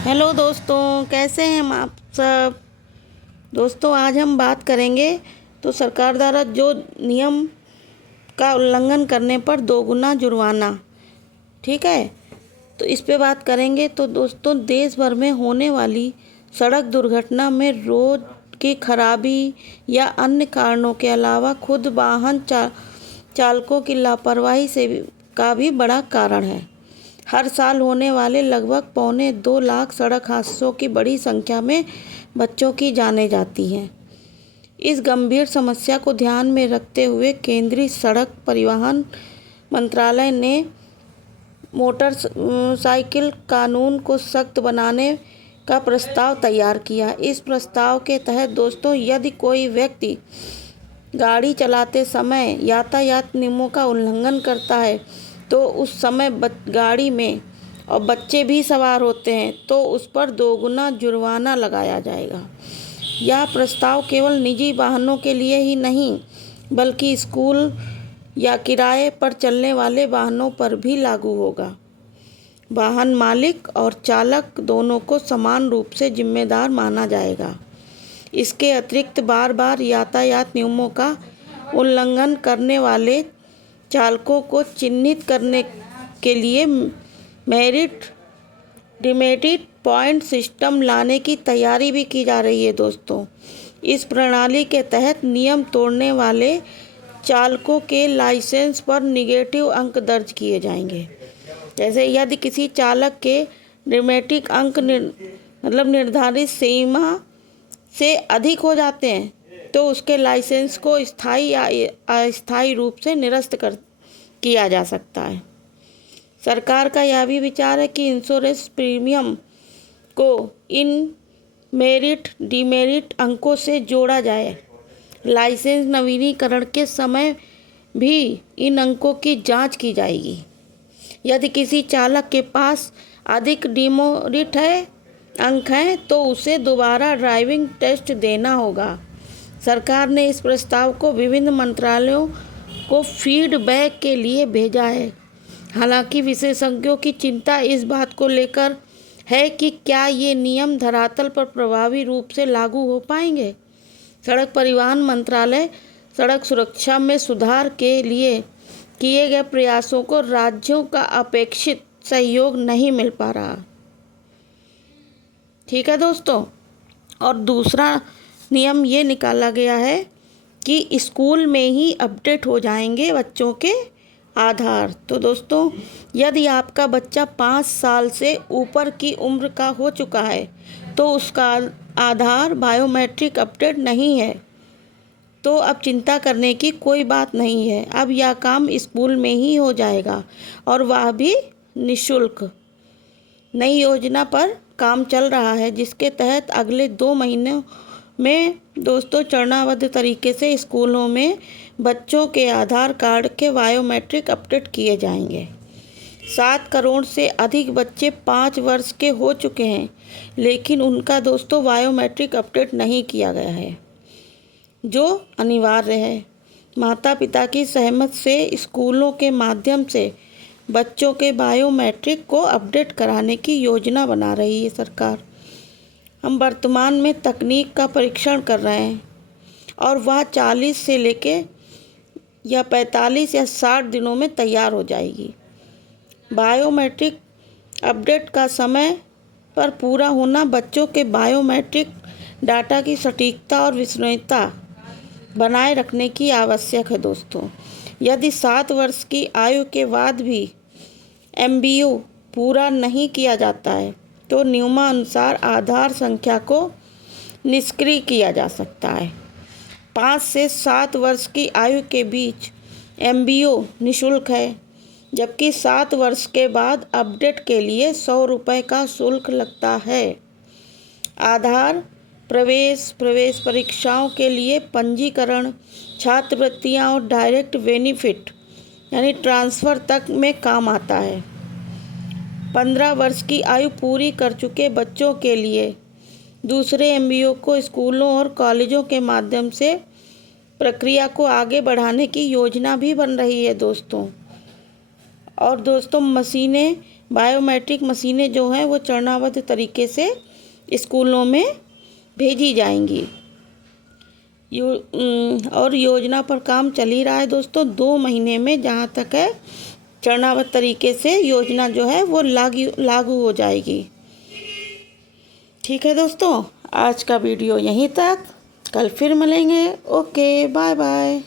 Hello दोस्तों, कैसे हैं हम आप सब। दोस्तों, आज हम बात करेंगे तो सरकार द्वारा जो नियम का उल्लंघन करने पर दोगुना जुर्माना। ठीक है, तो इस पे बात करेंगे। तो दोस्तों, देश भर में होने वाली सड़क दुर्घटना में रोड की खराबी या अन्य कारणों के अलावा खुद वाहन चालकों की लापरवाही का भी बड़ा कारण है। हर साल होने वाले लगभग 1.25 लाख सड़क हादसों की बड़ी संख्या में बच्चों की जानें जाती हैं। इस गंभीर समस्या को ध्यान में रखते हुए केंद्रीय सड़क परिवहन मंत्रालय ने मोटरसाइकिल कानून को सख्त बनाने का प्रस्ताव तैयार किया। इस प्रस्ताव के तहत दोस्तों, यदि कोई व्यक्ति गाड़ी चलाते समय यातायात नियमों का उल्लंघन करता है तो उस समय गाड़ी में और बच्चे भी सवार होते हैं तो उस पर दोगुना जुर्माना लगाया जाएगा। यह प्रस्ताव केवल निजी वाहनों के लिए ही नहीं बल्कि स्कूल या किराए पर चलने वाले वाहनों पर भी लागू होगा। वाहन मालिक और चालक दोनों को समान रूप से जिम्मेदार माना जाएगा। इसके अतिरिक्त बार बार यातायात नियमों का उल्लंघन करने वाले चालकों को चिन्हित करने के लिए मेरिट डिमेरिट पॉइंट सिस्टम लाने की तैयारी भी की जा रही है। दोस्तों, इस प्रणाली के तहत नियम तोड़ने वाले चालकों के लाइसेंस पर निगेटिव अंक दर्ज किए जाएंगे। जैसे यदि किसी चालक के डिमेरिट अंक निर्धारित सीमा से अधिक हो जाते हैं तो उसके लाइसेंस को स्थायी या अस्थायी रूप से निरस्त किया जा सकता है। सरकार का यह भी विचार है कि इंश्योरेंस प्रीमियम को इन मेरिट डिमेरिट अंकों से जोड़ा जाए। लाइसेंस नवीनीकरण के समय भी इन अंकों की जांच की जाएगी। यदि किसी चालक के पास अधिक डिमेरिट अंक हैं तो उसे दोबारा ड्राइविंग टेस्ट देना होगा। सरकार ने इस प्रस्ताव को विभिन्न मंत्रालयों को फीडबैक के लिए भेजा है। हालांकि विशेषज्ञों की चिंता इस बात को लेकर है कि क्या ये नियम धरातल पर प्रभावी रूप से लागू हो पाएंगे। सड़क परिवहन मंत्रालय सड़क सुरक्षा में सुधार के लिए किए गए प्रयासों को राज्यों का अपेक्षित सहयोग नहीं मिल पा रहा। ठीक है दोस्तों, और दूसरा नियम ये निकाला गया है कि स्कूल में ही अपडेट हो जाएंगे बच्चों के आधार। तो दोस्तों, यदि आपका बच्चा 5 साल से ऊपर की उम्र का हो चुका है तो उसका आधार बायोमेट्रिक अपडेट नहीं है तो अब चिंता करने की कोई बात नहीं है। अब यह काम स्कूल में ही हो जाएगा और वह भी निःशुल्क। नई योजना पर काम चल रहा है जिसके तहत अगले 2 महीनों में दोस्तों चरणबद्ध तरीके से स्कूलों में बच्चों के आधार कार्ड के बायोमेट्रिक अपडेट किए जाएंगे। 7 करोड़ से अधिक बच्चे 5 वर्ष के हो चुके हैं लेकिन उनका दोस्तों बायोमेट्रिक अपडेट नहीं किया गया है, जो अनिवार्य है। माता पिता की सहमति से स्कूलों के माध्यम से बच्चों के बायोमेट्रिक को अपडेट कराने की योजना बना रही है सरकार। हम वर्तमान में तकनीक का परीक्षण कर रहे हैं और वह 40 से लेके या 45 या 60 दिनों में तैयार हो जाएगी। बायोमेट्रिक अपडेट का समय पर पूरा होना बच्चों के बायोमेट्रिक डाटा की सटीकता और विश्वसनीयता बनाए रखने की आवश्यक है। दोस्तों, यदि 7 वर्ष की आयु के बाद भी MBU पूरा नहीं किया जाता है तो नियमानुसार आधार संख्या को निष्क्रिय किया जा सकता है। 5 से 7 वर्ष की आयु के बीच MBU निःशुल्क है, जबकि 7 वर्ष के बाद अपडेट के लिए 100 रुपये का शुल्क लगता है। आधार प्रवेश परीक्षाओं के लिए पंजीकरण, छात्रवृत्तियां और डायरेक्ट बेनिफिट यानी ट्रांसफ़र तक में काम आता है। 15 वर्ष की आयु पूरी कर चुके बच्चों के लिए दूसरे MBO को स्कूलों और कॉलेजों के माध्यम से प्रक्रिया को आगे बढ़ाने की योजना भी बन रही है दोस्तों। और दोस्तों, मशीनें बायोमेट्रिक मशीनें जो हैं वो चरणबद्ध तरीके से स्कूलों में भेजी जाएंगी। और योजना पर काम चल ही रहा है दोस्तों। 2 महीने में जहाँ तक है चरणबद्ध तरीके से योजना जो है वो लागू हो जाएगी। ठीक है दोस्तों, आज का वीडियो यहीं तक। कल फिर मिलेंगे। Okay, bye bye.